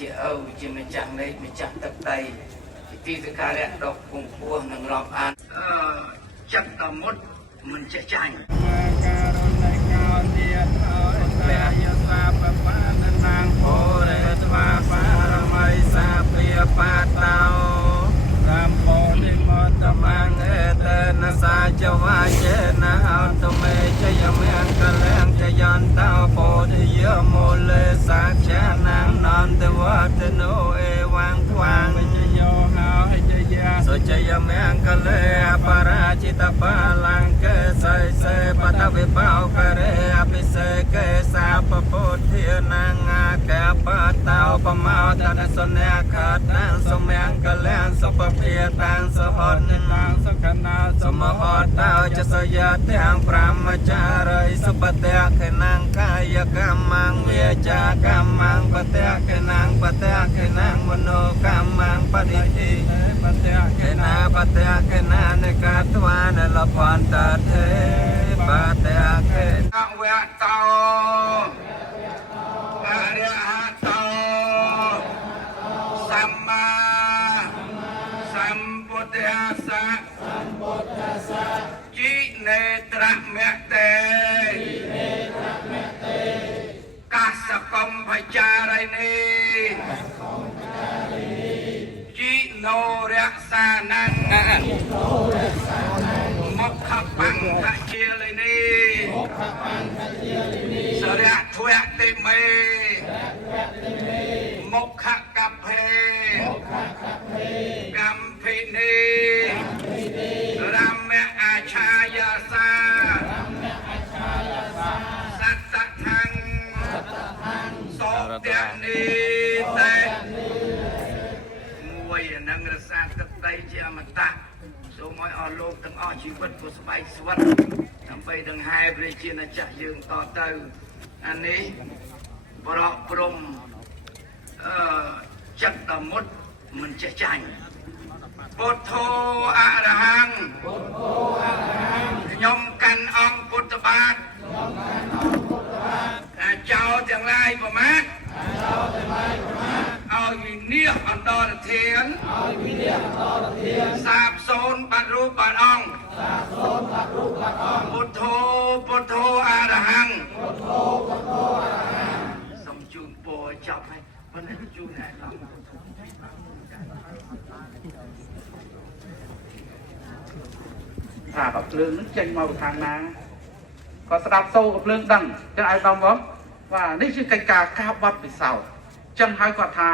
ជាឪជាម្ចាស់នៃម្ចាស់ទឹកដីជាទីសក្ការៈដ៏គង់ខ្ពស់និងរាប់អានចិត្តតមុតមិនចេះចាញ់ការណៃកោទៀតអរតាយសាបបាននាងពោរេត្វាបារមីសាភិបាតោរាមពោនិមតមាងេតនសាចវាចេណាអន្តមេជយមេអង្គលាំងចយន្តោពោធិយមូលេសាចានាងនន្តវតនោអេវាងថ្វាងជយោហោជយាសុជយមេអង្គលេបរាជិតបាលង្កេសៃសេបតវិបោករេអភិសេកេសាពពុទ្ធានាងអាកបតោបមោតនសនេខតាំសមេអង្គលេសុពភិតាំសហតនិតាំសកណាសមហតោចសយទាំងប្រមចារិសុបតេខេណាងកាយកម្មងវាចាកម្មងបតេខេណាងបតេខេណាងមโนកម្មងបតិទិបតេខេណាបតេខេណានិកាទវានលភន្តថេបតេខេអវៈតោអរិហតោសម្មាសម្ពុទ្ធស្សៈជីនេត្រមេតេកាសកំភចារិនីជីណោរក្សានੰមុខបង្ខជាលិនីសរៈធវតិមេមុខកភេកម្មភិនីរមអាឆាយាសាសត្តថੰសោតនីតេមួយនឹងរសាទឹកដីជាអមតៈសូមឲ្យអស់លោកទាំងអស់ជីវិតក៏ស្បែកស្វិតដើម្បីដង្ហែព្រះជាម្ចាស់យើងតទៅអានេះប្រកព្រំចិត្តតមុតមិនចេះចាញ់ពុទ្ធោអរហង្គខ្ញុំកាន់អង្គពុទ្ធបាទចោលទាំងឡាយប្រមាទឲ្យវិនិច្ឆ័យអន្តរធានសាបសូន្យបាត់រូបបាត់អង្គពុទ្ធោពុទ្ធោអរហង្គសូមជូនពរចប់ហើយប៉ុន្តែជូនឯឡំថាកភ្លើងនឹងចេញមកខាងណាក៏ស្ដាប់សូរកភ្លើងដឹងចឹងឲ្យតំបងว่าនេះជាកិច្ចការការបត់ពិសោធន៍ចឹងហើយគាត់ថា